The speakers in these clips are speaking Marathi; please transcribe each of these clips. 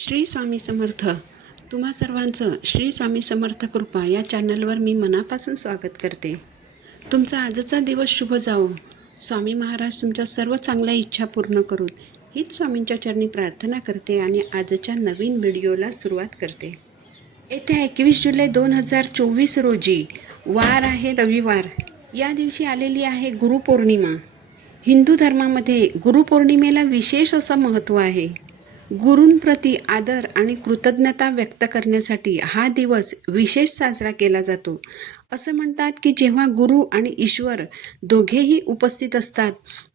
श्री स्वामी समर्थ. तुम्हा सर्वांचं श्री स्वामी समर्थ कृपा या चॅनलवर मी मनापासून स्वागत करते. तुमचा आजचा दिवस शुभ जावो. स्वामी महाराज तुमच्या सर्व चांगल्या इच्छा पूर्ण करून हीच स्वामींच्या चरणी प्रार्थना करते आणि आजच्या नवीन व्हिडिओला सुरुवात करते. येत्या एकवीस जुलै दोन हजार चोवीस रोजी वार आहे रविवार. या दिवशी आलेली आहे गुरुपौर्णिमा. हिंदू धर्मामध्ये गुरुपौर्णिमेला विशेष असं महत्त्व आहे. गुरूंप्रती आदर आणि कृतज्ञता व्यक्त करण्यासाठी हा दिवस विशेष साजरा केला जातो. असं म्हणतात की जेव्हा गुरु आणि ईश्वर दोघेही उपस्थित असतात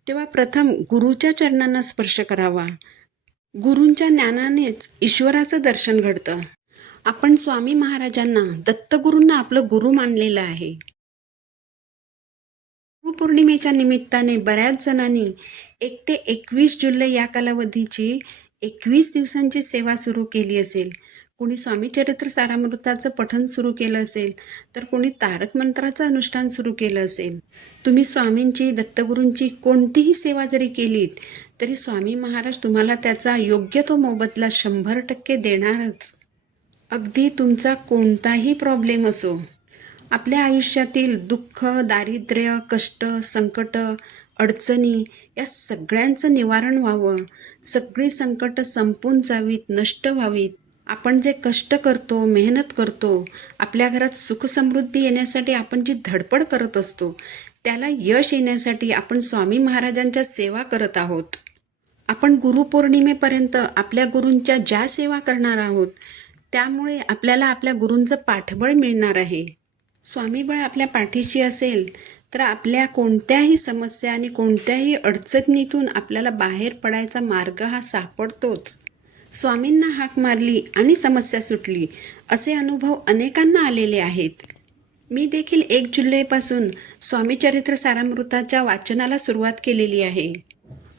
तेव्हा प्रथम गुरुच्या चरणांना स्पर्श करावा. गुरूंच्या ज्ञानानेच ईश्वराचं दर्शन घडतं. आपण स्वामी महाराजांना दत्तगुरूंना आपलं गुरु मानलेलं आहे. गुरुपौर्णिमेच्या निमित्ताने बऱ्याच जणांनी एक ते एकवीस जुलै या कालावधीची एकवीस दिवसांची सेवा सुरू केली असेल कोणी स्वामीचरित्र सारामृताचं पठण सुरू केलं असेल तर कोणी तारक मंत्राचं अनुष्ठान सुरू केलं असेल. तुम्ही स्वामींची दत्तगुरूंची कोणतीही सेवा जरी केलीत तरी स्वामी महाराज तुम्हाला त्याचा योग्य तो मोबदला शंभर टक्के देणारच. अगदी तुमचा कोणताही प्रॉब्लेम असो आपल्या आयुष्यातील दुःख दारिद्र्य कष्ट संकट अडचणी या सगळ्यांचं निवारण व्हावं. सगळी संकटं संपून जावीत नष्ट व्हावीत. आपण जे कष्ट करतो मेहनत करतो आपल्या घरात सुखसमृद्धी येण्यासाठी आपण जी धडपड करत असतो त्याला यश येण्यासाठी आपण स्वामी महाराजांच्या सेवा करत आहोत. आपण गुरुपौर्णिमेपर्यंत आपल्या गुरूंच्या ज्या सेवा करणार आहोत त्यामुळे आपल्याला आपल्या गुरूंचं पाठबळ मिळणार आहे. स्वामीबळ आपल्या पाठीशी असेल तर आपल्या कोणत्याही समस्या आणि कोणत्याही अडचणीतून आपल्याला बाहेर पडायचा मार्ग हा सापडतोच. स्वामींना हाक मारली आणि समस्या सुटली असे अनुभव अनेकांना आलेले आहेत. मी देखील एक जुलैपासून स्वामीचरित्र सारामृताच्या वाचनाला सुरुवात केलेली आहे.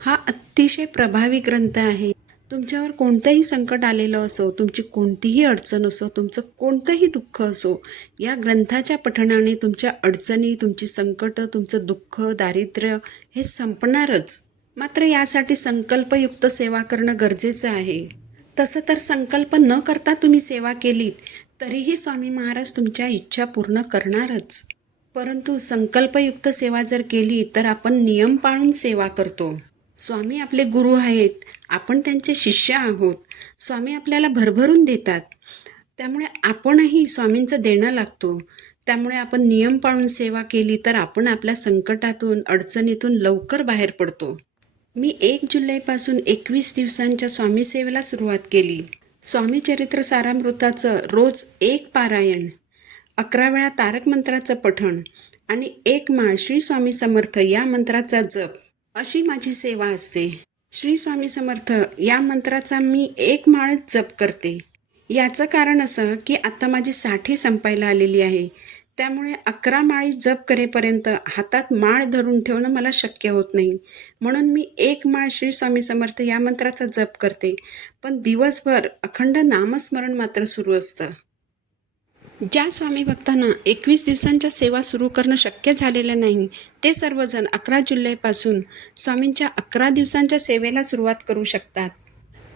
हा अतिशय प्रभावी ग्रंथ आहे. तुमच्यावर कोणतंही संकट आलेलं असो तुमची कोणतीही अडचण असो तुमचं कोणतंही दुःख असो या ग्रंथाच्या पठणाने तुमच्या अडचणी तुमची संकटं तुमचं दुःख दारिद्र्य हे संपणारच. मात्र यासाठी संकल्पयुक्त सेवा करणं गरजेचं आहे. तसं तर संकल्प न करता तुम्ही सेवा केलीत तरीही स्वामी महाराज तुमच्या इच्छा पूर्ण करणारच. परंतु संकल्पयुक्त सेवा जर केली तर आपण नियम पाळून सेवा करतो. स्वामी आपले गुरु आहेत आपण त्यांचे शिष्य आहोत स्वामी आपल्याला भरभरून देतात. त्यामुळे आपणही स्वामींचं देणं लागतो. त्यामुळे आपण नियम पाळून सेवा केली तर आपण आपल्या संकटातून अडचणीतून लवकर बाहेर पडतो. मी एक जुलैपासून एकवीस दिवसांच्या स्वामी सेवेला सुरुवात केली. स्वामी चरित्र सारामृताचं रोज एक पारायण अकरा वेळा तारक मंत्राचं पठण आणि एक माळ श्री स्वामी समर्थ या मंत्राचा जप. अशी माझी सेवा असते. श्री स्वामी समर्थ या मंत्राचा मी एक माळच जप करते. याचं कारण असं की आता माझी साठी संपायला आलेली आहे. त्यामुळे अकरा माळी जप करेपर्यंत हातात माळ धरून ठेवणं मला शक्य होत नाही. म्हणून मी एक माळ श्री स्वामी समर्थ या मंत्राचा जप करते. पण दिवसभर अखंड नामस्मरण मात्र सुरू असतं. ज्या स्वामी भक्तांना एकवीस दिवसांच्या सेवा सुरू करणं शक्य झालेलं नाही ते सर्वजण अकरा जुलैपासून स्वामींच्या अकरा दिवसांच्या सेवेला सुरुवात करू शकतात.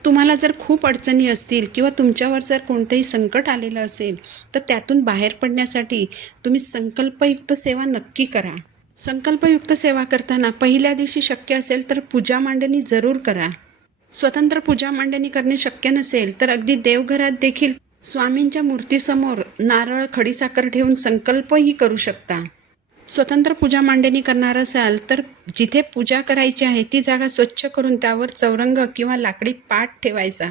तुम्हाला जर खूप अडचणी असतील किंवा तुमच्यावर जर कोणतंही संकट आलेलं असेल तर त्यातून बाहेर पडण्यासाठी तुम्ही संकल्पयुक्त सेवा नक्की करा. संकल्पयुक्त सेवा करताना पहिल्या दिवशी शक्य असेल तर पूजा मांडणी जरूर करा. स्वतंत्र पूजा मांडणी करणे शक्य नसेल तर अगदी देवघरात देखील स्वामींच्या मूर्तीसमोर नारळ खडीसाखर ठेवून संकल्पही करू शकता. स्वतंत्र पूजा मांडणी करणार असाल तर जिथे पूजा करायची आहे ती जागा स्वच्छ करून त्यावर चौरंग किंवा लाकडी पाट ठेवायचा.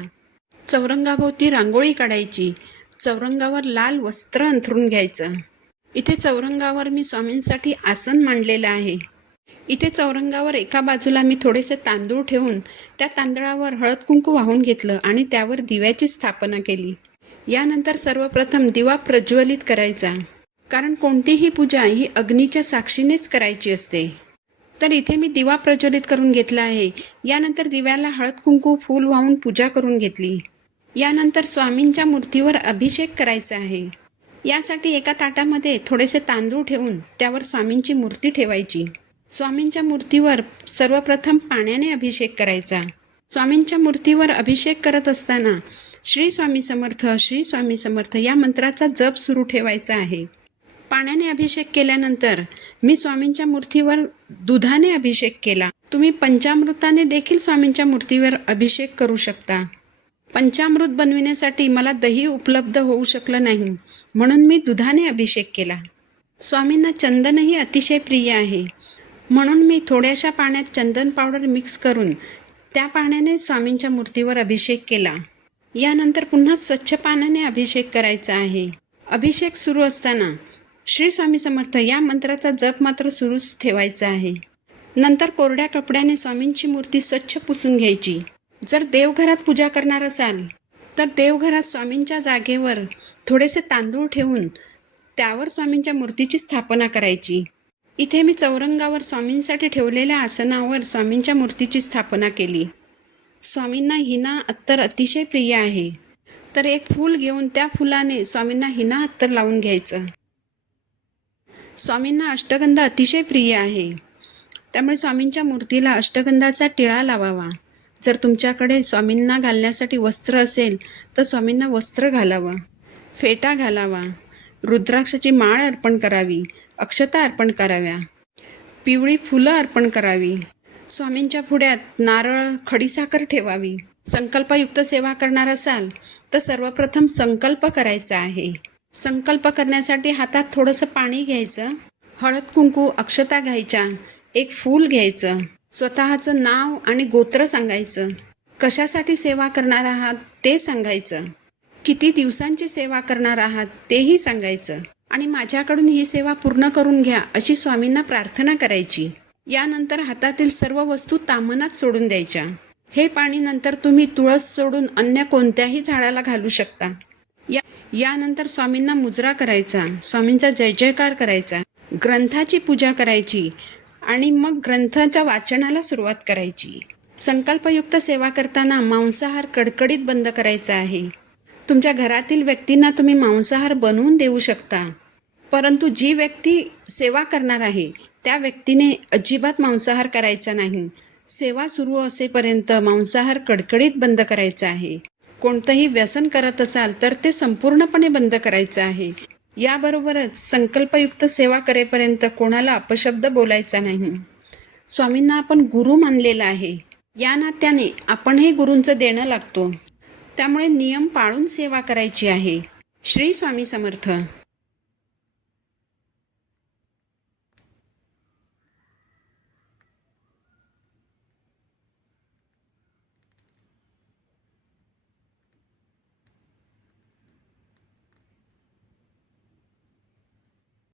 चौरंगाभोवती रांगोळी काढायची. चौरंगावर लाल वस्त्र अंथरून घ्यायचं. इथे चौरंगावर मी स्वामींसाठी आसन मांडलेलं आहे. इथे चौरंगावर एका बाजूला मी थोडेसे तांदूळ ठेवून त्या तांदळावर हळद कुंकू वाहून घेतलं आणि त्यावर दिव्याची स्थापना केली. यानंतर सर्वप्रथम दिवा प्रज्वलित करायचा. कारण कोणतीही पूजा ही अग्नीच्या साक्षीनेच करायची असते. तर इथे मी दिवा प्रज्वलित करून घेतला आहे. यानंतर दिव्याला हळद कुंकू फूल वाहून पूजा करून घेतली. यानंतर स्वामींच्या मूर्तीवर अभिषेक करायचा आहे. यासाठी एका ताटामध्ये थोडेसे तांदूळ ठेवून त्यावर स्वामींची मूर्ती ठेवायची. स्वामींच्या मूर्तीवर सर्वप्रथम पाण्याने अभिषेक करायचा. स्वामींच्या मूर्तीवर अभिषेक करत असताना श्री स्वामी समर्थ श्री स्वामी समर्थ या मंत्राचा जप सुरू ठेवायचा आहे. पाण्याने अभिषेक केल्यानंतर मी स्वामींच्या मूर्तीवर दुधाने अभिषेक केला. तुम्ही पंचामृताने देखील स्वामींच्या मूर्तीवर अभिषेक करू शकता. पंचामृत बनविण्यासाठी मला दही उपलब्ध होऊ शकलं नाही म्हणून मी दुधाने अभिषेक केला. स्वामींना चंदनही अतिशय प्रिय आहे. म्हणून मी थोड्याशा पाण्यात चंदन पावडर मिक्स करून त्या पाण्याने स्वामींच्या मूर्तीवर अभिषेक केला. यानंतर पुन्हा स्वच्छ पानाने अभिषेक करायचा आहे. अभिषेक सुरू असताना श्री स्वामी समर्थ या मंत्राचा जप मात्र सुरूच ठेवायचा आहे. नंतर कोरड्या कपड्याने स्वामींची मूर्ती स्वच्छ पुसून घ्यायची. जर देवघरात पूजा करणार असाल तर देवघरात स्वामींच्या जागेवर थोडेसे तांदूळ ठेवून त्यावर स्वामींच्या मूर्तीची स्थापना करायची. इथे मी चौरंगावर स्वामींसाठी ठेवलेल्या आसनावर स्वामींच्या मूर्तीची स्थापना केली. स्वामींना हिना अत्तर अतिशय प्रिय आहे. तर एक फूल घेऊन त्या फुलाने स्वामींना हिना अत्तर लावून घ्यायचं. स्वामींना अष्टगंध अतिशय प्रिय आहे. त्यामुळे स्वामींच्या मूर्तीला अष्टगंधाचा टिळा लावावा. जर तुमच्याकडे स्वामींना घालण्यासाठी वस्त्र असेल तर स्वामींना वस्त्र घालावं. फेटा घालावा. रुद्राक्षाची माळ अर्पण करावी. अक्षता अर्पण कराव्या. पिवळी फुलं अर्पण करावी. स्वामींच्या पुढ्यात नारळ खडीसाखर ठेवावी. संकल्पयुक्त सेवा करणार असाल तर सर्वप्रथम संकल्प करायचा आहे. संकल्प करण्यासाठी हातात थोडंसं पाणी घ्यायचं हळद कुंकू अक्षता घ्यायच्या एक फूल घ्यायचं स्वतःचं नाव आणि गोत्र सांगायचं. कशासाठी सेवा करणार आहात ते सांगायचं. किती दिवसांची सेवा करणार आहात तेही सांगायचं. आणि माझ्याकडून ही सेवा पूर्ण करून घ्या अशी स्वामींना प्रार्थना करायची. यानंतर हातातील सर्व वस्तू तामनात सोडून द्यायच्या. हे पाणी नंतर तुम्ही तुळस सोडून अन्य कोणत्याही झाडाला घालू शकता. या यानंतर स्वामींना मुजरा करायचा. स्वामींचा जय जयकार करायचा. ग्रंथाची पूजा करायची आणि मग ग्रंथाच्या वाचनाला सुरुवात करायची. संकल्पयुक्त सेवा करताना मांसाहार कडकडीत बंद करायचा आहे. तुमच्या घरातील व्यक्तींना तुम्ही मांसाहार बनवून देऊ शकता. परंतु जी व्यक्ती सेवा करणार आहे त्या व्यक्तीने अजिबात मांसाहार करायचा नाही. सेवा सुरू असेपर्यंत मांसाहार कडकडीत बंद करायचा आहे. कोणतंही व्यसन करत असाल तर ते संपूर्णपणे बंद करायचं आहे. याबरोबरच संकल्पयुक्त सेवा करेपर्यंत कोणाला अपशब्द बोलायचा नाही. स्वामींना आपण गुरु मानलेला आहे. या नात्याने आपणही गुरूंचं देणं लागतो. त्यामुळे नियम पाळून सेवा करायची आहे. श्री स्वामी समर्थ.